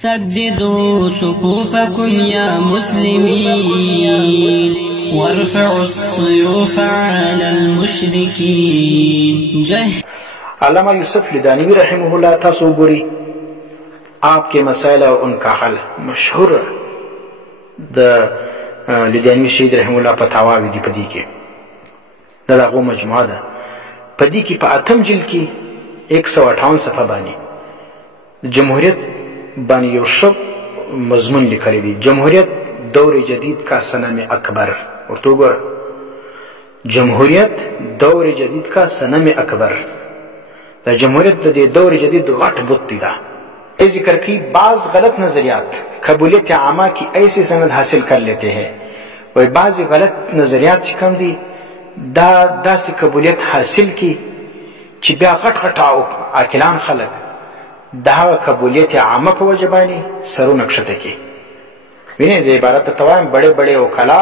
سددوا صفوفكم يا مسلمين وارفعوا السيوف على المشركين. علامہ یوسف لدانوی رحمہ اللہ تاسو گوری آپ کے مسائل اور ان کا حل مشہور دا لدانوی شہید رحمہ اللہ پتاواوی دی پدی کے دلاغو مجموعہ دا پدی کی پا اتم جلد کی 158 صفحہ بانی جمہوریت بانی یو شب مضمون لکھلی دی جمہوریت دور جدید کا صنم اکبر اور تو گور جمہوریت دور جدید کا صنم اکبر دا جمہوریت دا دور جدید غٹ بت دا ذکر کی بعض غلط نظریات قبولیت عامہ کی ایسی سند حاصل کر لیتے ہیں اور بعض غلط نظریات چکم دی دا سی قبولیت حاصل کی چی بیا غٹ غٹ عاقلان خلق دا قبولیت عامہ پا وجبانی سرو نقشتے کی وینے زی عبارت توائم بڑے بڑے اوکلا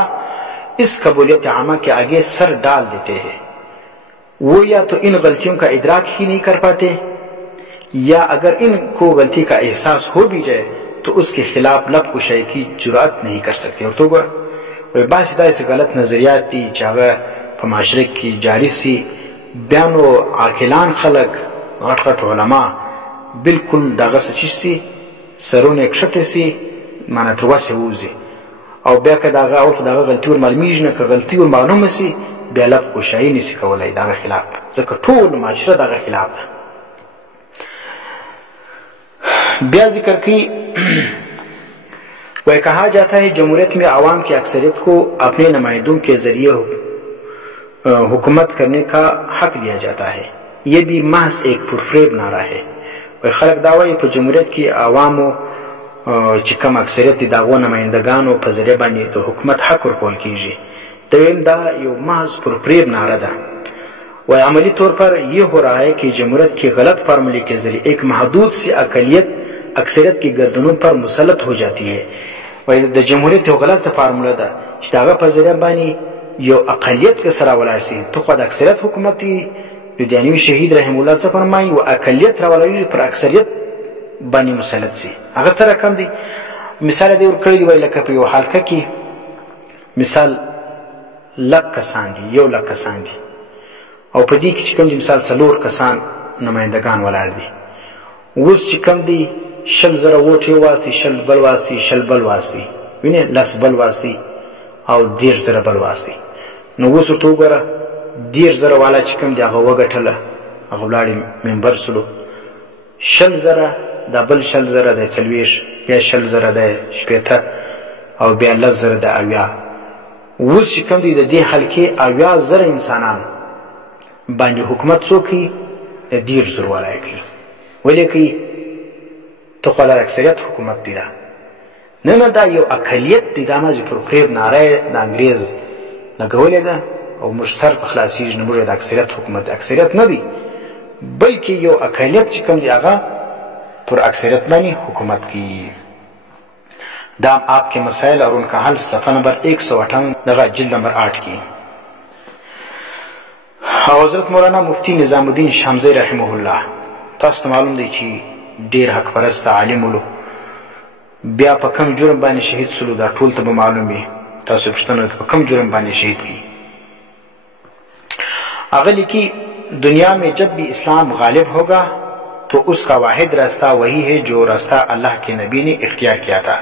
اس قبولیت عامہ کے آگے سر ڈال دیتے ہیں وہ یا تو ان غلطیوں کا ادراک ہی نہیں کر پاتے یا اگر ان کو غلطی کا احساس ہو بھی جائے تو اس کے خلاف لب کشائی کی جرات نہیں کر سکتے اور تو وہ باعث سے غلط نظریات تھی چاہے معاشرے کی جاری سی بیان و عاقلان خلق غٹ غٹ علماء بالکل داغه سچی سی سرونه کښته سی معنی تروسه ووزي او بیا که داغه او داغه غلطي ور معلومیږي نه که غلطي ور معلومه سی بیا لب کوشای نسی کولای داغه خلاف ځکه ټول معاشره داغه خلاف ده بیا ذکر کی وہ کہا جاتا ہے جمہوریت میں عوام کی اکثریت کو اپنے نمائندوں کے ذریعے حکومت کرنے کا حق دیا جاتا ہے یہ بھی محض ایک پرفریب نعرہ ہے خلق داوی په جمهوریت کې عوامو چې کوم اکثریت دغه نمائندگانو په ذریعہ باندې ته حکومت حق ورکول کیږي دویم دا یو محض پرفریب نعرہ ده و عملی طور پر یہ ہو رہا ہے کہ جمہوریت کی غلط فارمولے کے ذریعے ایک محدود سی اقلیت اکثریت کی گردنوں پر مسلط ہو جاتی ہے و د جمهوریت یو غلط فارموله ده چې دغه په ذریعہ باندې یو اقلیت کې سره ولاړ شي تو خو د اکثریت حکومتي لدانوی شهید رحم الله څه فرمایي و اقلیت راولوي پر اکثریت باندې مسلط سي هغه سره کم دي مثال دی ورکړی وای لکه په یو حلقه کې مثال لک کسان دي یو لک کسان دي او په دې کې چې کوم مثال څلور کسان نمائندگان ولاړ دي اوس چې کوم دي شل زره ووټ یو واسي شل بل واسي شل بل واسي وینه لس بل واسي او 10 زره بل واسي نو اوس ته وګوره 10 زره والا چې کوم دی هغه وګټله هغه ولاړ ممبر سلو شل زره دا بل شل زره د 40 بیا شل زره د 60 او بیا لس زره د 80 اوس چې کوم دی د دې حلقې 80 زره انسانان باندې حکومت څوکي د 10 زره والا کوي ولیکي تو خو اکثریت حکومت دی نه دا یو اقلیت دی دا ما چې پروکریب ناره د انګريز لګولې ده او مش سر په خلاصیږي نه موږ د اکثریت حکومت اکثریت نه دی بلکې یو اقلیت چې کوم دی هغه پر اکثریت باندې حکومت کی دا آپ کے مسائل اور ان کا حل صفحہ نمبر 158 دغه جلد نمبر 8 کی حضرت مولانا مفتی نظام الدین شامزی رحمه الله تاسو معلوم دی چې ډیر حق پرست عالم ولو بیا په کوم جرم باندې شهید سلو دا ټول ته معلوم وي تاسو پښتنو په کوم جرم باندې شهید کی اگلی کی دنیا میں جب بھی اسلام غالب ہوگا تو اس کا واحد راستہ وہی ہے جو راستہ اللہ کے نبی نے اختیار کیا تھا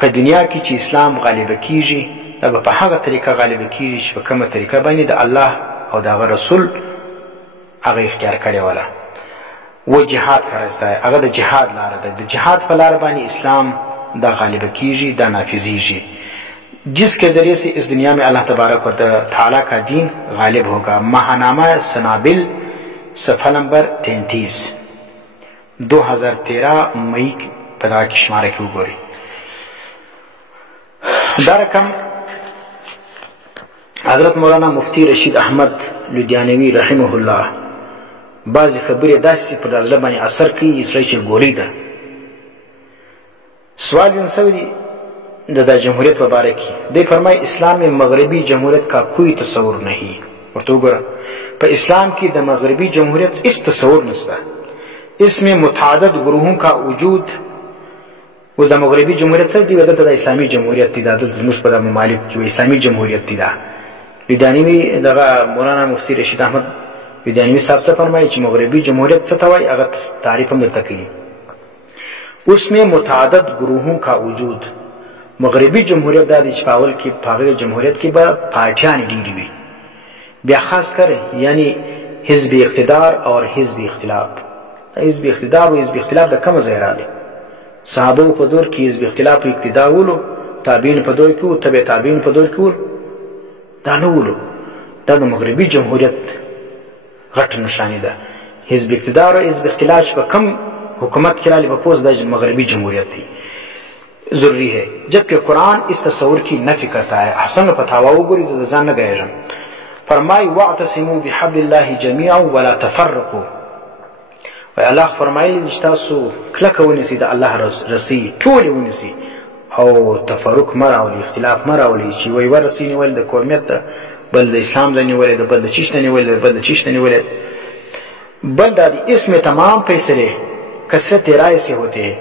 پر دنیا کی چی اسلام غالب کیجی تب پا هغه طریقہ غالب کیجی چی پا کم طریقہ بانی دا اللہ او دا رسول اغا اختیار کرے والا وہ جہاد کا راستہ ہے اگر دا جہاد لارا دا جہاد پا لارا بانی اسلام دا غالب کیجی دا نافذیجی جس کے ذریعے سے اس دنیا میں اللہ تبارک و تعالیٰ کا دین غالب ہوگا ماہنامہ سنابل صفحہ نمبر 33 2013 مئی پدا کی شمارہ کی گوری دارکم حضرت مولانا مفتی رشید احمد لدیانوی رحمه الله بعض خبری داسی پر دازله بانی اثر کی اسرائی چه گولی ده سوال انسوی دی دا جمہوریت مبارکی دے فرمائے اسلام میں مغربی جمہوریت کا کوئی تصور نہیں اور تو گرا پر اسلام کی دا مغربی جمہوریت اس تصور نستا اس میں متعدد گروہوں کا وجود اوس د مغربي جمهوریت څه دی؟ دلته د اسلامي جمهوریت دی، دا دلته زموږ په دغه ممالکو کې اسلامي جمهوریت دی. دا ویدانوي دغه مولانا مفتي رشید احمد ویدانوي صاحب څه فرمایي چې مغربي جمهوریت څه ته وایي، هغه تعریف هم درته کوي. उसमें मुतादद ग्रुहों का वजूद. मगरबी जमहूरियत دا چې پاول کې پاغه جمهوریت کې به پارټیان ډېری وي، بیا خاص کر یعنی حزب اقتدار اور حزب اختلاف. حزب اقتدار او حزب اختلاف د کوم ځای راغلی؟ صحابه په دور کې حزب اختلاف او اقتدار ولو، تابعین په دور کې او تبع تابعین په دور کې ول، دا نه ولو. دا د مغربي جمهوریت غټ نشانی ده. حزب اقتدار او حزب اختلاف په کم حکومت کی رالی بپوز دا مغربی جمہوریت تھی ضروری ہے، جبکہ قرآن اس تصور کی نفی کرتا ہے. حسن فتاوا وګورئ د ځان نه غیرم. فرمای واعتصموا بحبل الله جميعا ولا تفرقوا. و الله فرمایلی چې تاسو کلک ونیسئ د الله رسی ټول ونیسئ او تفرق مراولي، اختلاف مراولي چې وی ورسی نیول د قومیت ده، بل د اسلام د نیول ده، بل د چیش نه نیول ده، بل د چیش نه نیول ده، بل د اسم تمام فیصله کثرت رائے سے ہوتے ہیں.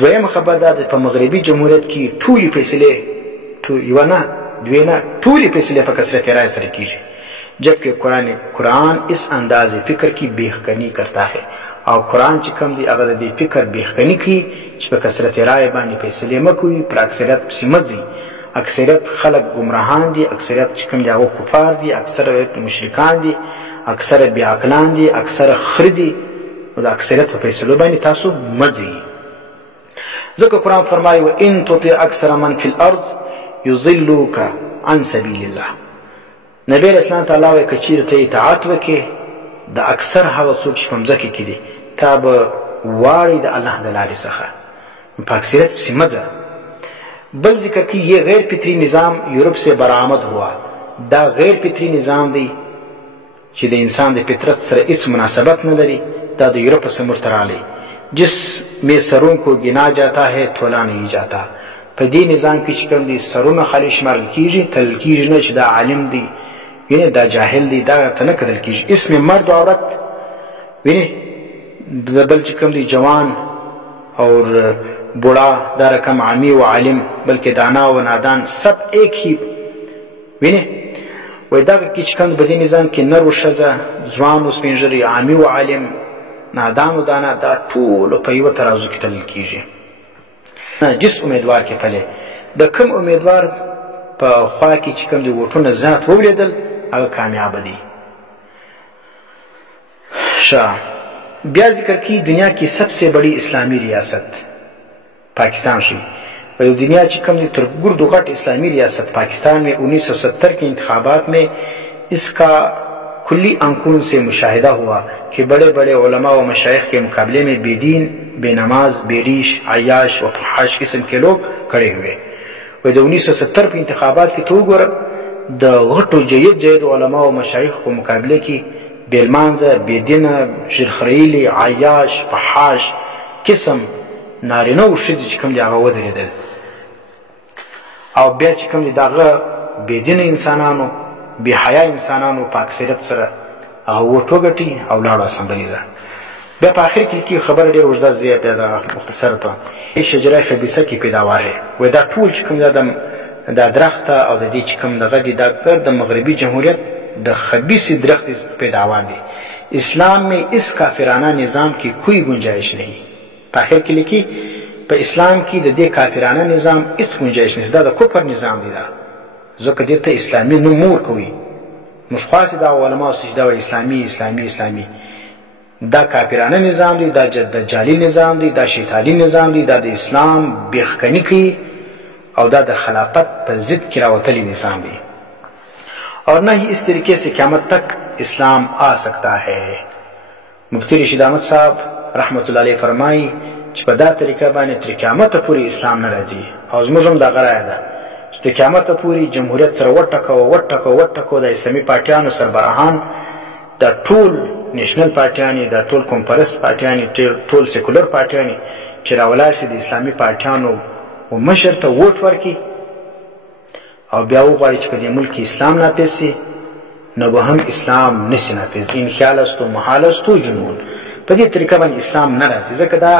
دویم خبر دا په مغربي جمهوریت کې ټولي فیصلې یو نه دوی نه ټولي فیصلې په کثرت رائے سره کیږي، جبکہ قرآن اس انداز فکر کی بیخکنی کرتا ہے. او قرآن چې کوم دی هغه د فکر بیخکنی کوي چې په کثرت رائے باندې فیصلې مکوي، پر اکثریت پسې مځي. اکثریت خلق گمراهان دي، اکثریت چې کوم دی هغه کفار دي، اکثریت مشرکان دي، اکثر بی عقلان دي، اکثر خردي، او د اکثریت په فیصلو باندې تاسو مځي. ځکه قرآن فرمایي وان تطع اکثر من فی الارض یضلوک عن سبیل الله. نبی اسلام تعالی وایي که چیرې ته اطاعت وکړې د اکثر هغه څوک چې په مځکه کې دي، تا به واړې د الله د لارې څخه، په اکثریت پسې مه ځه. بل ذکر کی یہ غیر فطری نظام یورپ سے برآمد ہوا. دا غیر فطری نظام دی چې د انسان د فطرت سره هیڅ مناسبت نه لري. دا د یورپ سے مرترالی جس میں سروں کو گنا جاتا ہے تولا نہیں جاتا. په دې نظام کې چې کوم دي سرونه خالی شمارل کیږي، تلل کیږي نه چې دا عالم دی ویني دا جاهل دی، دا ته نه کتل کیږي. اسم مرد و عورت ویني د بل چې کوم دي جوان اور بوڑا، دا رقم عامی و عالم بلکہ دانا و نادان سب ایک ہی ویني. وای دا کې چې کوم په دې نظام کې نر و ښځه، ځوان و سپین ږیری، عامی و عالم، نادان و دانا، دا ټول په یوه ترازو کې تلل کیږي. جس امیدوار کې پلې د کوم امیدوار په خوا کې چې کوم د ووټونه ذات ولیدل هغه کامیاب دی. بیا ذکر کی دنیا کی سب سے بڑی اسلامی ریاست پاکستان شي. په دنیا چې کوم تر ګردو غټ اسلامی ریاست پاکستان میں 1970 کے انتخابات میں اس کا کلی آنکھوں سے مشاہدہ ہوا کہ بڑے بڑے علماء و مشائخ کے مقابلے میں بے دین، بے نماز، بے ریش، عیاش و فحاش قسم کے لوگ کھڑے ہوئے. و د 1970 په انتخابات کې تو ګور د غټو جید علماء و مشایخ په مقابله کې بیلمانزه، بيدینه، ژرخریلی، عیاش، فحاش قسم نارینه او ښځې چې کوم دي هغه ودرېدل. او بیا چې کوم دي دغه بيدینه انسانانو، بې حیا انسانانو په اکثریت سره هغه ووټ وګټي او لاړو اسامبلې ته. بیا په آخر کې خبره ډېره اوږده زه بیا د مختصره ته شجره خبیثه کې پیداوار دی. وایي دا ټول چې کوم دا درخته او د دې چې کوم دغه دي دا د مغربي جمهوریت د خبیث درخت پیداوار دی. اسلام میں اس کافرانہ نظام کی کوئی گنجائش نہیں. په آخر کې لیکي په اسلام کې د دې کافرانه نظام هیڅ گنجائش نشته. دا د کفر نظام دی. دا ځکه دې ته اسلامي نوم مور کوي. موږ خاص دا علماء سجده وایي اسلامي اسلامي اسلامي. دا کافرانه نظام دی، دا دجالی نظام دی، دا شیطانی نظام دی، دا د اسلام بیخکنی کوي او دا د خلافت په ضد کې راوتلی نظام دی. اور نہ ہی اس طریقے سے قیامت تک اسلام آ سکتا ہے. مفتی رشید احمد صاحب رحمت الله علیه فرمایي چې په دا طریقه باندې تر قیامت پورې اسلام نه راځي. او زموږ هم دا غرایه ده چې تر قیامت پورې جمهوریت سره وټکو د اسلامي پارټیانو سربراهان، دا ټول نیشنل پارټیانی، دا ټول کمپرس پارټیانی، ټول سیکولر پارټیانی چې راولاړ شي د اسلامي پارټیانو و مشر ته ووټ ورکړي او بیا وغواړي چې په دې ملک کې اسلام نافذ شي، نو به هم اسلام نشي نافذ. ان خیال است و محال است و جنون. په دې طریقه باندې اسلام نه راځي. ځکه دا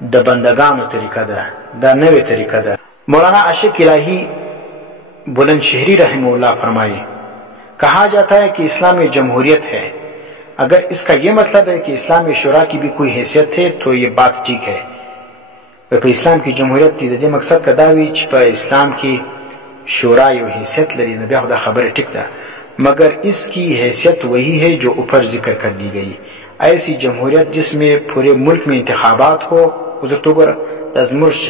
د بندگانو طریقه ده، دا نوې طریقه ده. مولانا عاشق الہی बुलंद शहरी रहमहुल्लाह फरमाए, कहा जाता है कि इस्लाम में जमहूरियत है. अगर इसका यह मतलब है कि इस्लाम में शुरा की भी कोई हैसियत है तो ये बात ठीक है. वह इस्लाम की जमहूरियत थी दे मकसद का दावी पर इस्लाम की शुरा यो हैसियत लरी नबी खुदा खबर ठीक था, मगर इसकी हैसियत वही है जो ऊपर जिक्र कर दी गई. ऐसी जमहूरियत जिसमें पूरे मुल्क में इंतखाबात हो, उजरतोबर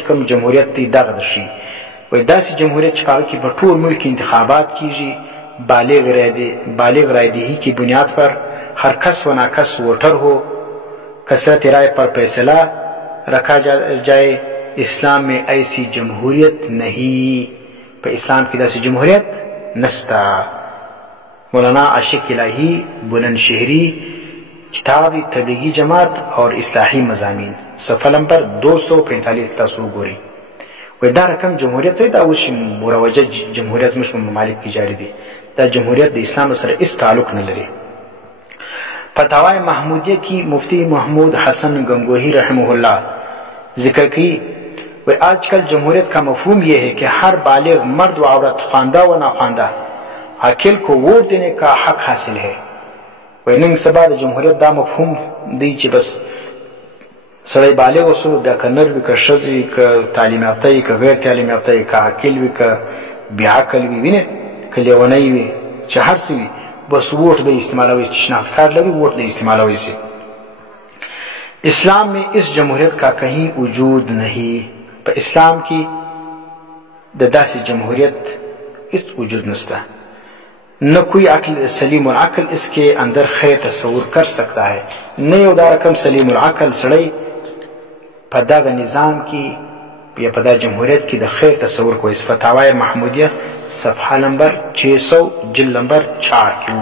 कम जमहूरियत थी दागदर्शी वही दासी जमहूरियत छपाल की बटूर मुल्क की इंतखाबात कीजिए बालिग रायदही की बुनियाद पर हर खस व नाखस वोटर हो, कसरत राय पर फैसला रखा जाए. इस्लाम में ऐसी जमहूरियत नहीं, पर इस्लाम की दासी जमहूरियत नस्ता. मौलाना आशिक इलाही बुलंद शहरी किताब तबलीगी जमात और इस्लाही मजामीन सफा नंबर 245 गोरी. वदा रकम जमहूरियत से दा उस मुरवजा जमहूरियत मुस्लिम ममालिक की जारी दी, दा जमहूरियत इस्लाम से इस ताल्लुक न लरे. फतवा महमूदिया की मुफ्ती महमूद हसन गंगोही रहमहुल्लाह जिक्र की, वह आजकल जमहूरियत का मफहूम यह है कि हर बालिग मर्द व औरत, ख्वांदा व नाख्वांदा अकिल को वोट देने का हक हासिल है. वह नंग सबा जमहूरियत दा मफहूम दी कि बस सड़े बाले वसू ब्या नर भी का शज भी का तालीम याफ्ता का गैर तालीम याफ्ता का अकिल भी का ब्याकल भी विने कलेवनई भी चाहर से भी बस वोट दे इस्तेमाल हुई शिनाख्त कार्ड लगी वोट दे इस्तेमाल हुई से. इस्लाम में इस जमहूरियत का कहीं वजूद नहीं, पर इस्लाम की दासी जमहूरियत इस वजूद नस्ता. न कोई अक्ल सलीम अकल इसके अंदर खैर तस्वुर कर सकता है, न उदारकम सलीम अकल सड़ई पदा का निज़ाम की या पदा जमहूरियत की द खैर तस्वुर को. इस फतवा महमूदिया सफ़हा नंबर 600 जिल्द नंबर 4 की